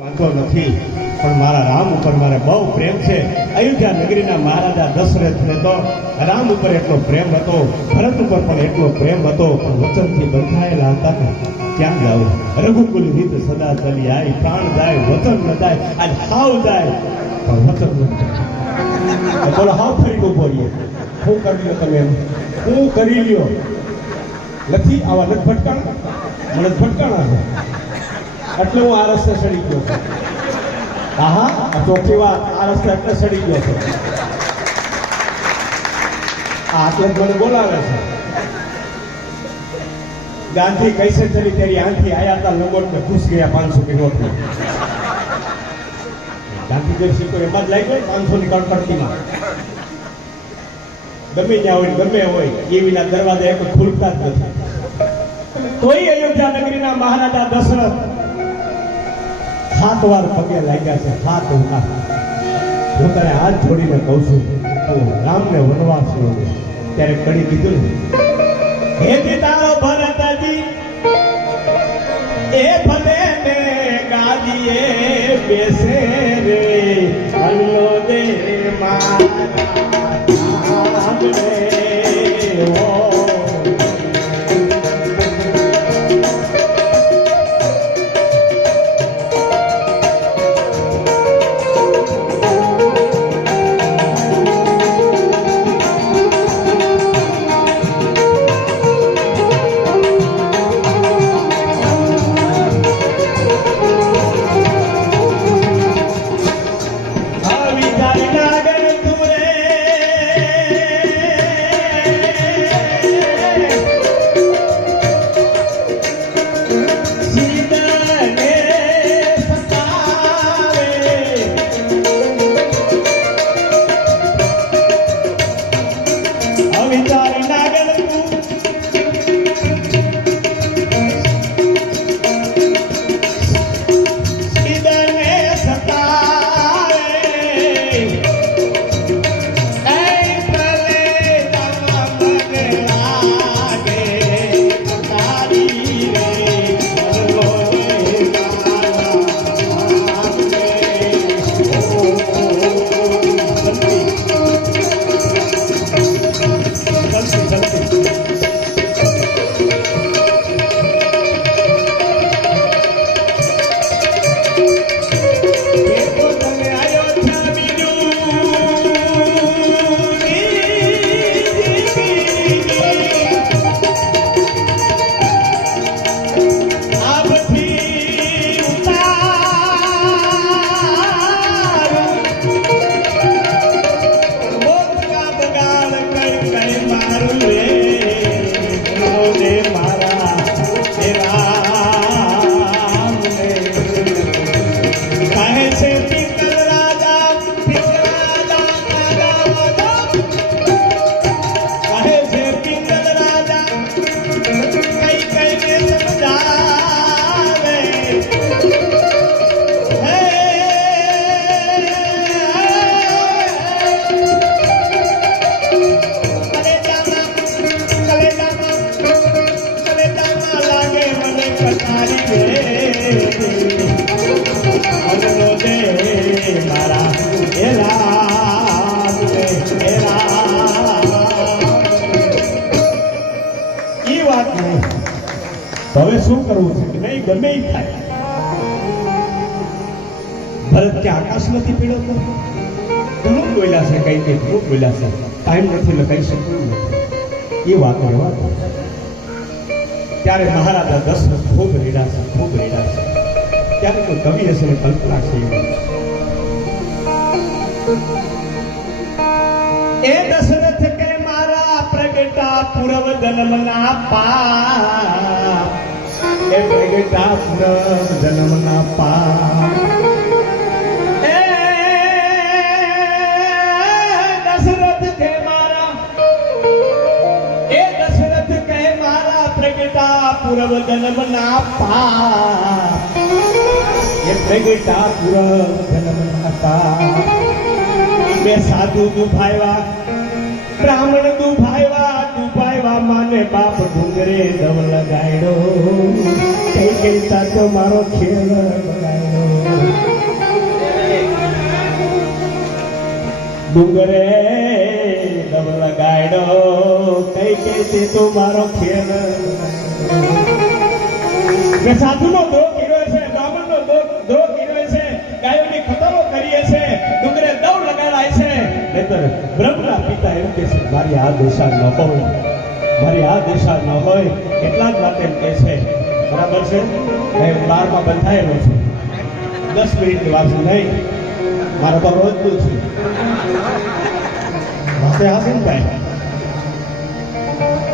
વાંધો નથી, પણ મારા રામ ઉપર મારે બહુ પ્રેમ છે. અયોધ્યા નગરીના મહારાજા દશરથને તો રામ ઉપર એટલો પ્રેમ હતો, ભરત ઉપર પણ એટલો પ્રેમ હતો, પણ વચનથી બંધાયેલા હતા ને ક્યાં જાવ રઘુકુલ રીત સદા ચલી આય, પ્રાણ જાય, વચન ન જાય, આજ હાવ જાય. પણ વચન ન જાય. બોલો, હાવ ફરી ઊભો રહીએ. શું કરી લો તમે શું કરી લ્યો. નથી આવા નથી ભટકાણા. મને એટલે હું આ રસ્તે સડી ગયો છું હા ચોખ્ખી વાત આ રસ્તે એટલે સડી ગયો છું આ એટલે જ મને બોલાવે છે. ગાંધી કૈસે ચલી તેરી આંખી આયા તા લંગોટ ને ઘૂસ ગયા પાંચસો की નોટ ગાંધી ગાંધીજી સિક્કો એમાં જ લાગી ગયો પાંચસો ની કડકડતીમાં ગમે ત્યાં હોય ગમે હોય એ વિના દરવાજા એક ખુલતા જ નથી. તોય અયોધ્યા નગરીના મહારાજા દશરથ સાત વાર પગે લાગ્યા છે. સાત ઉકા હું તને હાથ જોડીને કહું છું તું રામને વનવાસ લો. ત્યારે કડી કીધું ને હે પિતારો ભરતજી, એ ફતે ને ગાદીએ બેસે રે. હલ્લો દે મારા, રામને ઓ આવી વાત નહીં. હવે શું કરવું છે? કે નહીં, ગમે ઈ થાય. ભરત કે આકાશ નથી પીડતો ઘણું બોલ્યા છે, કઈ કઈ ઘણું બોલ્યા છે. ટાઈમ નથી એટલે શકતું એ વાત રહેવા ત્યારે મહારાજા દશરથ ખૂબ રેડા છે, ખૂબ રેડા છે. ત્યારે કોઈ કવિ હશે ને કલ્પના છે એ દશરથ પૂર્વ જન્મના પાપ એ પ્રગટા પૂરવ જન્મના પાપ એ દશરથ કે મારા એ દશરથ કહે મારા પ્રગટા બે સાધુ દુભાવ્યા બ્રાહ્મણ એવા માને બાપ ભૂંગરે દમ લગાડ્યો કઈ કઈ સાચો મારો ખેલ ડુંગરે દમ લગાડ્યો કઈ કઈ તે મારો ખેલ કે સાધુનો દ્રોહ કર્યો છે, બ્રાહ્મણનો દ્રોહ કર્યો છે, ગાયોની ખતરો કરીએ છે, ડુંગરે દવ લગાડાય છે. નહીતર બ્રહ્મના પિતા એમ કે છે, મારી આ દિશા ન હોય મારી આ દિશા ન હોય, એટલા જ માટે એમ કહે છે. બરાબર છે? મેં બારમાં બંધાયેલો છું. દસ મિનિટની વાત નહીં. મારા તો રોજનું છે વાંચે હાસીન ભાઈ?